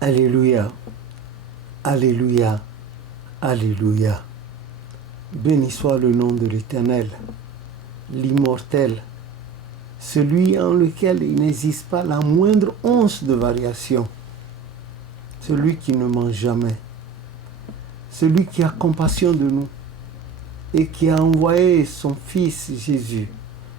Alléluia, Alléluia, Alléluia. Béni soit le nom de l'Éternel, l'immortel, celui en lequel il n'existe pas la moindre once de variation, celui qui ne ment jamais, celui qui a compassion de nous et qui a envoyé son Fils Jésus,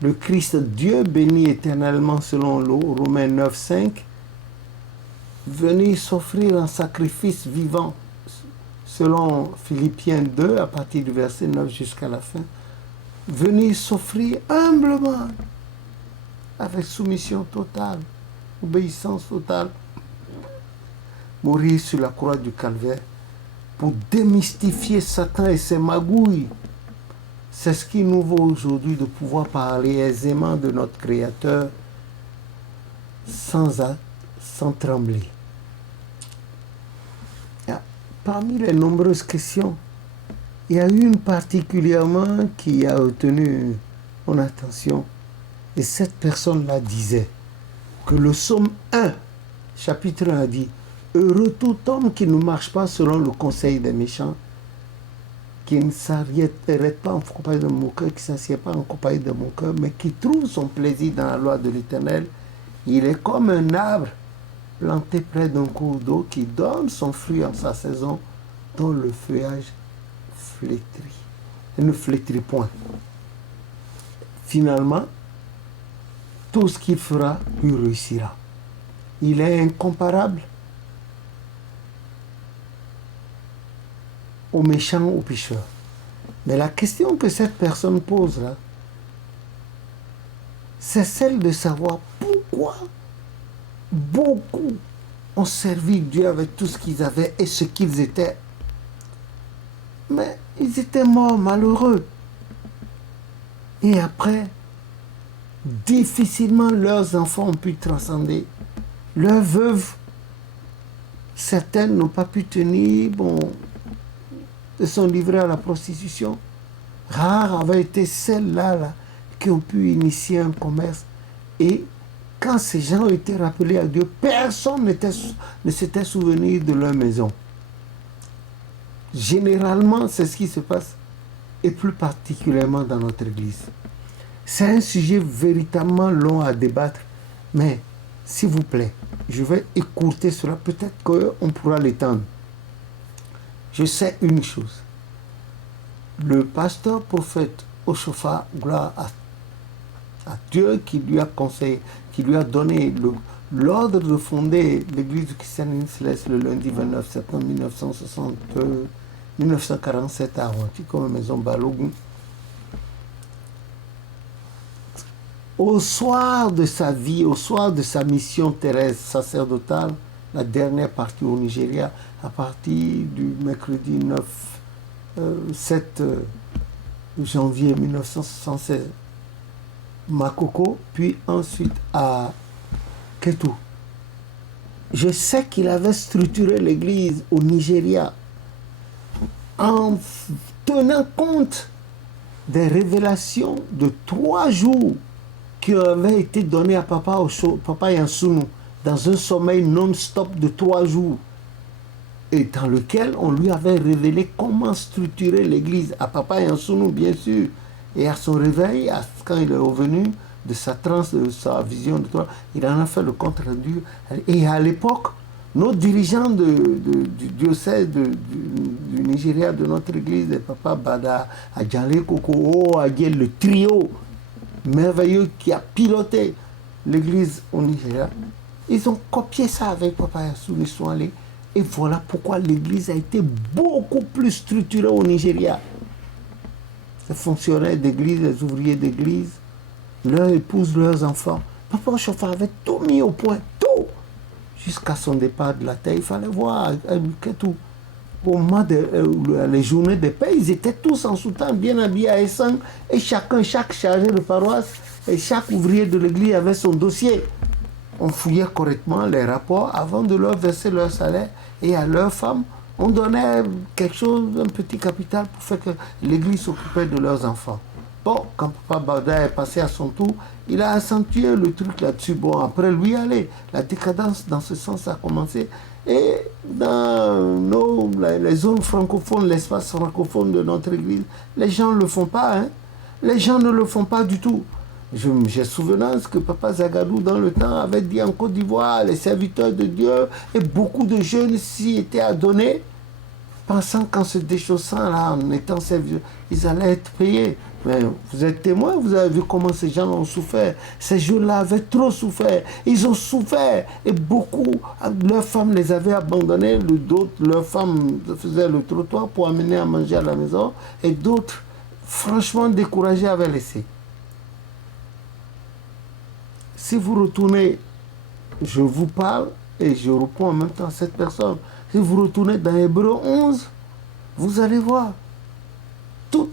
le Christ, Dieu béni éternellement selon Romains 9, 5, venir s'offrir un sacrifice vivant selon Philippiens 2 à partir du verset 9 jusqu'à la fin, venir s'offrir humblement avec soumission totale, obéissance totale, mourir sur la croix du calvaire pour démystifier Satan et ses magouilles. C'est ce qui nous vaut aujourd'hui de pouvoir parler aisément de notre Créateur sans trembler. Parmi les nombreuses questions, il y a une particulièrement qui a retenu mon attention. Et cette personne-là disait que le psaume 1, chapitre 1 dit « Heureux tout homme qui ne marche pas selon le conseil des méchants, qui ne s'arrête pas en compagnie de mon cœur, qui ne s'assied pas en compagnie de mon cœur, mais qui trouve son plaisir dans la loi de l'Éternel. Il est comme un arbre planté près d'un cours d'eau qui donne son fruit en sa saison, dont le feuillage flétrit. Il ne flétrit point. Finalement, tout ce qu'il fera, lui réussira. Il est incomparable aux méchants, aux pécheurs. Mais la question que cette personne pose là, c'est celle de savoir pourquoi beaucoup ont servi Dieu avec tout ce qu'ils avaient et ce qu'ils étaient. Mais ils étaient morts malheureux. Et après, difficilement leurs enfants ont pu transcender. Leurs veuves, certaines n'ont pas pu tenir, se sont livrées à la prostitution. Rares avaient été celles-là qui ont pu initier un commerce. Et quand ces gens ont été rappelés à Dieu, personne ne s'était souvenu de leur maison. Généralement, c'est ce qui se passe, et plus particulièrement dans notre Église. C'est un sujet véritablement long à débattre, mais s'il vous plaît, je vais écourter cela, peut-être qu'on pourra l'étendre. Je sais une chose, le pasteur prophète Oshofa, gloire à Dieu qui lui a conseillé, qui lui a donné l'ordre de fonder l'église du christianisme céleste le lundi 29 septembre 1947 à Ronti, comme maison Balogun. Au soir de sa vie, au soir de sa mission terrestre sacerdotale, la dernière partie au Nigeria, à partir du mercredi 7 janvier 1976, Makoko, puis ensuite à Ketu. Je sais qu'il avait structuré l'église au Nigeria en tenant compte des révélations de 3 jours qui avaient été données à Papa Yansunu dans un sommeil non-stop de 3 jours et dans lequel on lui avait révélé comment structurer l'église à Papa Yansunu, bien sûr, et à son réveil, quand il est revenu de sa transe, de sa vision de toi, il en a fait le compte rendu. Et à l'époque, nos dirigeants du diocèse du Nigeria, de notre église, de Papa Bada, Adjale Koko, Adjel, le trio merveilleux qui a piloté l'église au Nigeria, ils ont copié ça avec Papa Yassou, ils sont allés. Et voilà pourquoi l'église a été beaucoup plus structurée au Nigeria. Les fonctionnaires d'église, les ouvriers d'église, leurs épouses, leurs enfants. Papa Chauffard avait tout mis au point, tout. Jusqu'à son départ de la terre, il fallait voir tout. Au moment les journées de paix, ils étaient tous en soutane, bien habillés à Essang, et chaque chargé de paroisse, et chaque ouvrier de l'église avait son dossier. On fouillait correctement les rapports avant de leur verser leur salaire, et à leurs femmes, on donnait quelque chose, un petit capital pour faire que l'église s'occupait de leurs enfants. Bon, quand Papa Bada est passé à son tour, il a accentué le truc là-dessus. Bon, après lui, allez, la décadence dans ce sens a commencé. Et dans les zones francophones, l'espace francophone de notre église, les gens ne le font pas. Hein. Les gens ne le font pas du tout. J'ai souvenance que Papa Zagadou, dans le temps, avait dit en Côte d'Ivoire, les serviteurs de Dieu, et beaucoup de jeunes s'y étaient adonnés, pensant qu'en se déchaussant là, en étant serviteurs, ils allaient être payés. Mais vous êtes témoin, vous avez vu comment ces gens ont souffert. Ces jeunes-là avaient trop souffert. Ils ont souffert. Et beaucoup, leurs femmes les avaient abandonnés. D'autres, leurs femmes faisaient le trottoir pour amener à manger à la maison. Et d'autres, franchement découragés, avaient laissé. Si vous retournez, je vous parle et je réponds en même temps à cette personne. Si vous retournez dans Hébreux 11, vous allez voir. Tout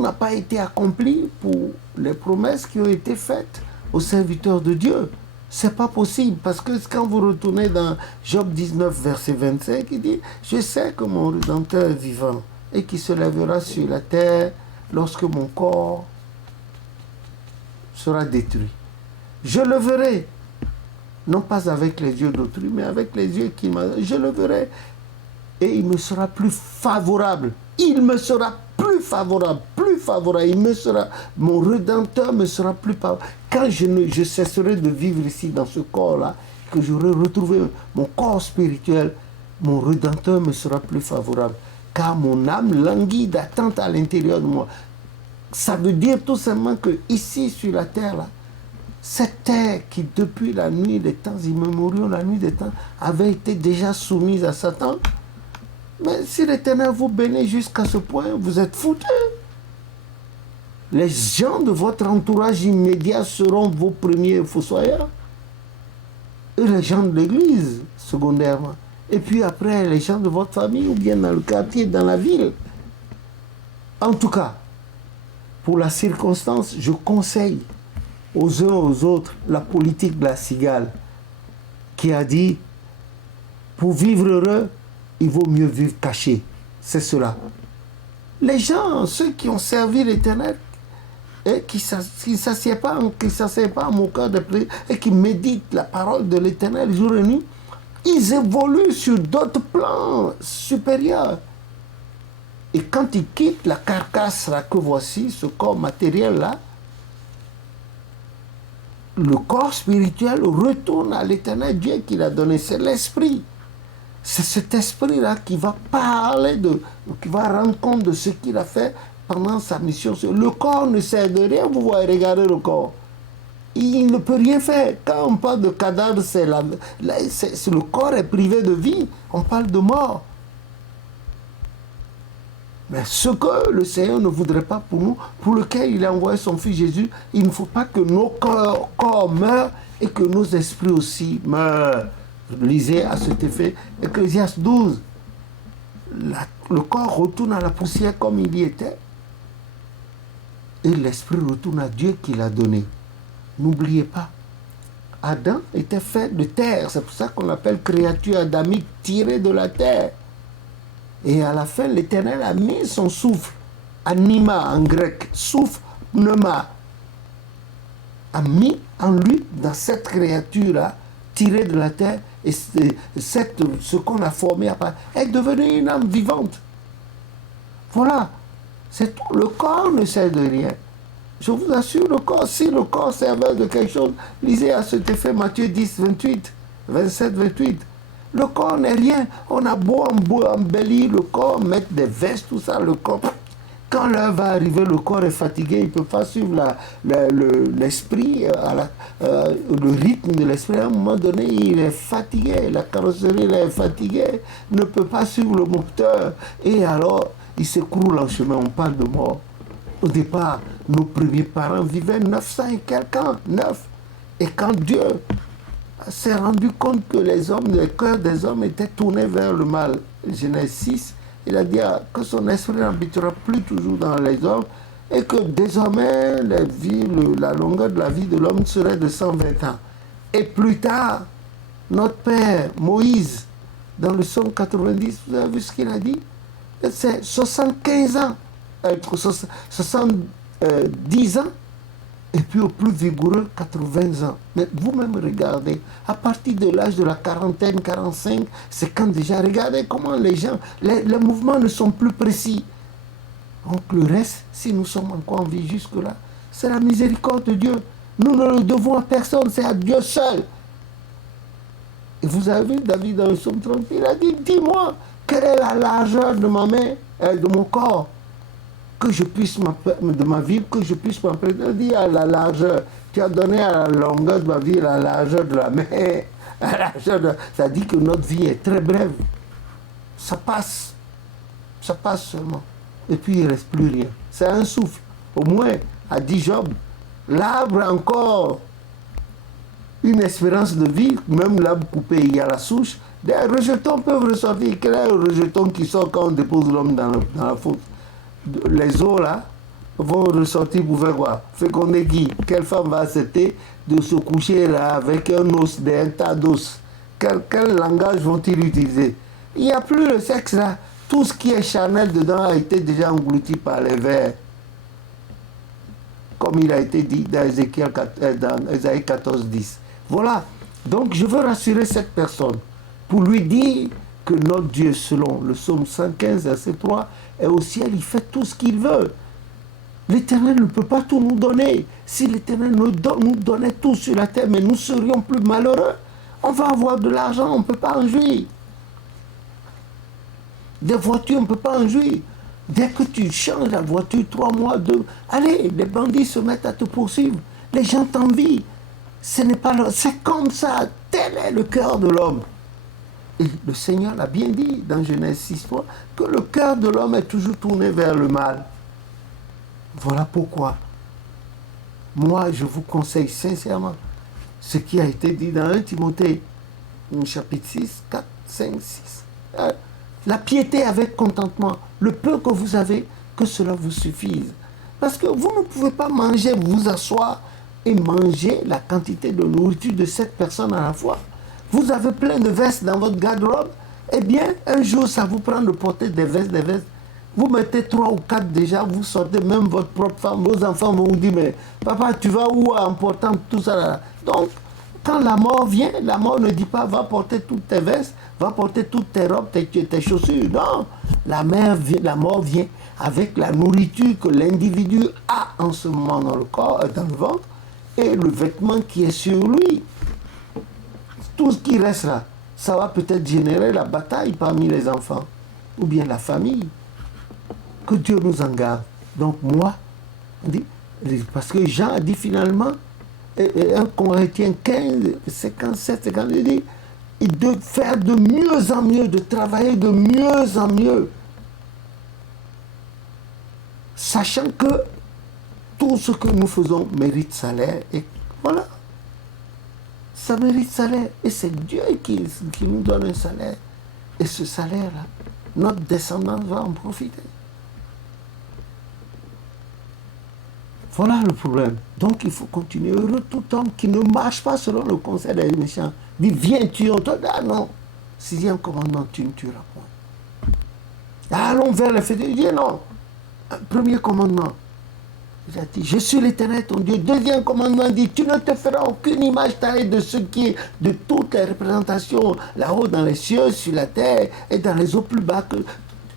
n'a pas été accompli pour les promesses qui ont été faites aux serviteurs de Dieu. C'est pas possible parce que quand vous retournez dans Job 19, verset 25, il dit « Je sais que mon Rédempteur est vivant et qu'il se lèvera sur la terre lorsque mon corps sera détruit. Je le verrai, non pas avec les yeux d'autrui, mais avec les yeux qui m'ont... Je le verrai et il me sera plus favorable. Il me sera plus favorable. Il me sera, mon Rédempteur me sera plus favorable. Quand je cesserai de vivre ici dans ce corps-là, que j'aurai retrouvé mon corps spirituel, mon Rédempteur me sera plus favorable. Car mon âme languit d'attente à l'intérieur de moi. Ça veut dire tout simplement que ici sur la terre, là, cette terre qui depuis la nuit des temps immémoriaux, la nuit des temps, avait été déjà soumise à Satan. Mais si l'Éternel vous bénit jusqu'à ce point, vous êtes foutus. Les gens de votre entourage immédiat seront vos premiers fossoyeurs. Et les gens de l'église, secondairement. Et puis après, les gens de votre famille, ou bien dans le quartier, dans la ville. En tout cas, pour la circonstance, je conseille aux uns aux autres la politique de la cigale qui a dit, pour vivre heureux, il vaut mieux vivre caché. C'est cela. Les gens, ceux qui ont servi l'Éternel, et qui ne s'assiedent pas à mon cœur de prière, et qui méditent la parole de l'Éternel jour et nuit, ils évoluent sur d'autres plans supérieurs. Et quand ils quittent la carcasse là que voici, ce corps matériel-là, le corps spirituel retourne à l'Éternel Dieu qui l'a donné. C'est l'esprit. C'est cet esprit-là qui va parler, qui va rendre compte de ce qu'il a fait pendant sa mission. Le corps ne sert de rien, vous voyez, regardez le corps. Il ne peut rien faire. Quand on parle de cadavre, le corps est privé de vie. On parle de mort. Mais ce que le Seigneur ne voudrait pas pour nous, pour lequel il a envoyé son Fils Jésus, il ne faut pas que nos corps meurent et que nos esprits aussi meurent. Lisez à cet effet Ecclésiaste 12. Le corps retourne à la poussière comme il y était. Et l'esprit retourne à Dieu qui l'a donné. N'oubliez pas, Adam était fait de terre. C'est pour ça qu'on l'appelle créature adamique tirée de la terre. Et à la fin, l'Éternel a mis son souffle, anima en grec, souffle, pneuma, a mis en lui, dans cette créature-là, tirée de la terre, et ce qu'on a formé est devenu une âme vivante. Voilà, c'est tout. Le corps ne sert de rien. Je vous assure, le corps, si le corps servait de quelque chose, lisez à cet effet Matthieu 10, 28, 27, 28. Le corps n'est rien. On a beau embellir le corps, mettre des vestes, tout ça, le corps. Quand l'heure va arriver, le corps est fatigué, il ne peut pas suivre l'esprit, le rythme de l'esprit. À un moment donné, il est fatigué, la carrosserie est fatiguée, ne peut pas suivre le moteur. Et alors, il s'écroule en chemin, on parle de mort. Au départ, nos premiers parents vivaient 900 et quelques ans, 9. Et quand Dieu s'est rendu compte que les cœurs des hommes étaient tournés vers le mal, Genèse 6, il a dit que son esprit n'habitera plus toujours dans les hommes et que désormais la longueur de la vie de l'homme serait de 120 ans. Et plus tard, notre père Moïse, dans le psaume 90, vous avez vu ce qu'il a dit? C'est 75 ans. 10 ans, et puis au plus vigoureux, 80 ans. Mais vous-même regardez, à partir de l'âge de la quarantaine, 45, 50 déjà, regardez comment les gens, les mouvements ne sont plus précis. Donc le reste, si nous sommes encore en vie jusque-là, c'est la miséricorde de Dieu. Nous ne le devons à personne, c'est à Dieu seul. Et vous avez vu David dans le psaume 30, il a dit, dis-moi, quelle est la largeur de ma main, de mon corps, que je puisse de ma vie, que je puisse m'apprêter. Il dit à la largeur, tu as donné à la longueur de ma vie la largeur de la main. Ça dit que notre vie est très brève. Ça passe seulement. Et puis il ne reste plus rien. C'est un souffle. Au moins, a dit Job, l'arbre a encore une espérance de vie, même l'arbre coupé, il y a la souche. Des rejetons peuvent ressortir. Quel est le rejeton qui sort quand on dépose l'homme dans la fosse? Les os là vont ressortir pour faire quoi? Féconder qui? Quelle femme va accepter de se coucher là avec un os, un tas d'os? Quel langage vont-ils utiliser? Il n'y a plus le sexe là. Tout ce qui est charnel dedans a été déjà englouti par les vers. Comme il a été dit dans Ésaïe 14, 10. Voilà. Donc je veux rassurer cette personne pour lui dire que notre Dieu, selon le psaume 115, verset 3, est au ciel, il fait tout ce qu'il veut. L'Éternel ne peut pas tout nous donner. Si l'Éternel nous donnait tout sur la terre, mais nous serions plus malheureux. On va avoir de l'argent, on ne peut pas en jouir. Des voitures, on ne peut pas en jouir. Dès que tu changes la voiture, 3 mois, 2, allez, les bandits se mettent à te poursuivre. Les gens t'envient. C'est comme ça. Tel est le cœur de l'homme. Et le Seigneur l'a bien dit dans Genèse 6.3 que le cœur de l'homme est toujours tourné vers le mal. Voilà pourquoi moi je vous conseille sincèrement ce qui a été dit dans 1 Timothée chapitre 6, 4, 5, 6. La piété avec contentement, le peu que vous avez, que cela vous suffise. Parce que vous ne pouvez pas manger, vous asseoir et manger la quantité de nourriture de 7 personnes à la fois. Vous avez plein de vestes dans votre garde-robe. Eh bien, un jour, ça vous prend de porter des vestes. Vous mettez 3 ou 4 déjà, vous sortez, même votre propre femme, vos enfants vont vous dire, mais papa, tu vas où en portant tout ça là? Donc, quand la mort vient, la mort ne dit pas, va porter toutes tes vestes, va porter toutes tes robes, tes chaussures. Non, la mort vient avec la nourriture que l'individu a en ce moment dans le corps, dans le ventre, et le vêtement qui est sur lui. Tout ce qui reste là, ça va peut-être générer la bataille parmi les enfants, ou bien la famille. Que Dieu nous en garde. Donc moi, parce que Jean a dit finalement, 1 Corinthiens 15, 57, 52, il dit, de faire de mieux en mieux, de travailler de mieux en mieux, sachant que tout ce que nous faisons mérite salaire, et voilà. Ça mérite salaire. Et c'est Dieu qui nous donne un salaire. Et ce salaire-là, notre descendance va en profiter. Voilà le problème. Donc il faut continuer. Heureux tout homme qui ne marche pas selon le conseil des méchants. Dit, viens, tuons. Ah non. 6e commandement, tu ne tueras point. Allons vers le fait de Dieu, non. 1er commandement. Il a dit, je suis l'Éternel ton Dieu. 2e commandement dit, tu ne te feras aucune image taillée de ce qui est de toutes les représentations, là-haut dans les cieux, sur la terre et dans les eaux plus bas que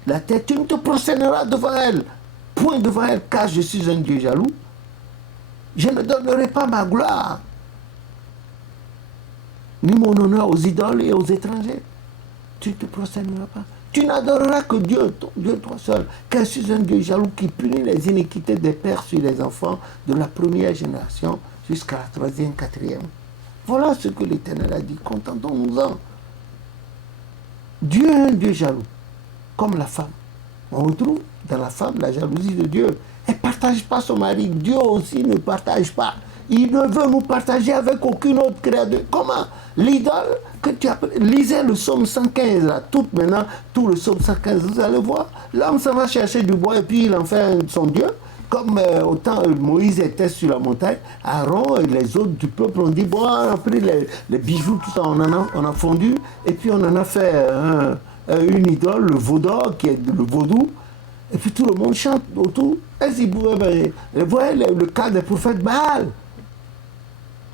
la terre. Tu ne te prosterneras devant elle. Point devant elle, car je suis un Dieu jaloux. Je ne donnerai pas ma gloire, ni mon honneur aux idoles et aux étrangers. Tu ne te prosterneras pas. Tu n'adoreras que Dieu, toi seul, car je suis un Dieu jaloux qui punit les iniquités des pères sur les enfants de la première génération jusqu'à la 3e, 4e. Voilà ce que l'Éternel a dit. Contentons-nous-en. Dieu est un Dieu jaloux, comme la femme. On retrouve dans la femme la jalousie de Dieu. Elle ne partage pas son mari. Dieu aussi ne partage pas. Il ne veut nous partager avec aucune autre créature. Comment? L'idole que tu as... Lisez le psaume 115, là, maintenant, tout le psaume 115, vous allez voir. L'homme s'en va chercher du bois et puis il en fait son Dieu. Comme autant Moïse était sur la montagne, Aaron et les autres du peuple ont dit, bon, on a pris les bijoux, tout ça, on a fondu, et puis on en a fait une idole, le vaudor, qui est le vaudou. Et puis tout le monde chante autour. Est-ce qu'ils pouvaient... Vous voyez le cas des prophètes Baal.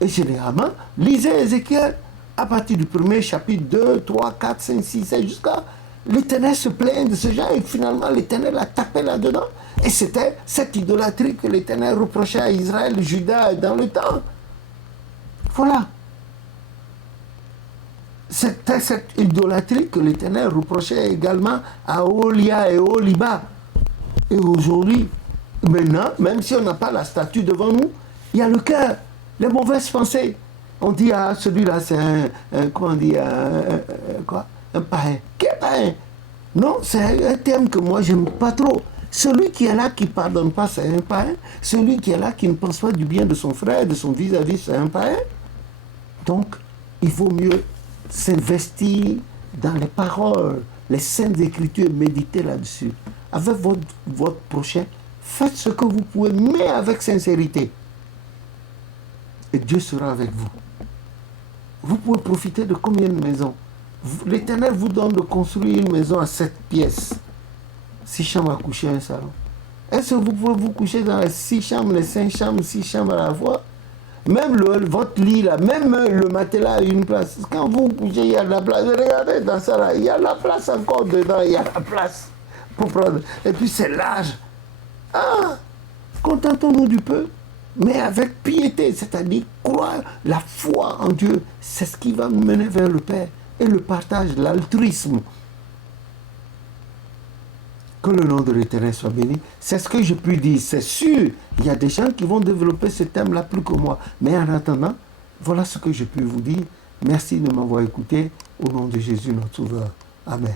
Et généralement, lisez Ézéchiel à partir du premier chapitre 2, 3, 4, 5, 6, 7, jusqu'à... L'Éternel se plaint de ce genre et finalement l'Éternel a tapé là-dedans. Et c'était cette idolâtrie que l'Éternel reprochait à Israël, Juda dans le temps. Voilà. C'était cette idolâtrie que l'Éternel reprochait également à Olia et Oliba. Et aujourd'hui, maintenant, même si on n'a pas la statue devant nous, il y a le cœur, les mauvaises pensées. On dit, ah, celui-là, c'est comment on dit, un païen. Qui est païen? Non, c'est un terme que moi, je n'aime pas trop. Celui qui est là, qui ne pardonne pas, c'est un païen. Celui qui est là, qui ne pense pas du bien de son frère, de son vis-à-vis, c'est un païen. Donc, il vaut mieux s'investir dans les paroles, les saintes écritures, méditer là-dessus. Avec votre prochain, faites ce que vous pouvez, mais avec sincérité. Et Dieu sera avec vous. Vous pouvez profiter de combien de maisons? L'Éternel vous donne de construire une maison à 7 pièces. 6 chambres à coucher, un salon. Est-ce que vous pouvez vous coucher dans les 6 chambres, les 5 chambres, 6 chambres à la fois? Même votre lit là, même le matelas a une place. Quand vous couchez, il y a de la place. Regardez dans ça là, il y a la place encore dedans, il y a la place pour prendre. Et puis c'est large. Ah, contentons-nous du peu, mais avec piété, c'est-à-dire croire, la foi en Dieu, c'est ce qui va nous mener vers le Père. Et le partage, l'altruisme. Que le nom de l'Éternel soit béni. C'est ce que je puis dire. C'est sûr, il y a des gens qui vont développer ce thème-là plus que moi. Mais en attendant, voilà ce que je puis vous dire. Merci de m'avoir écouté. Au nom de Jésus, notre Sauveur. Amen.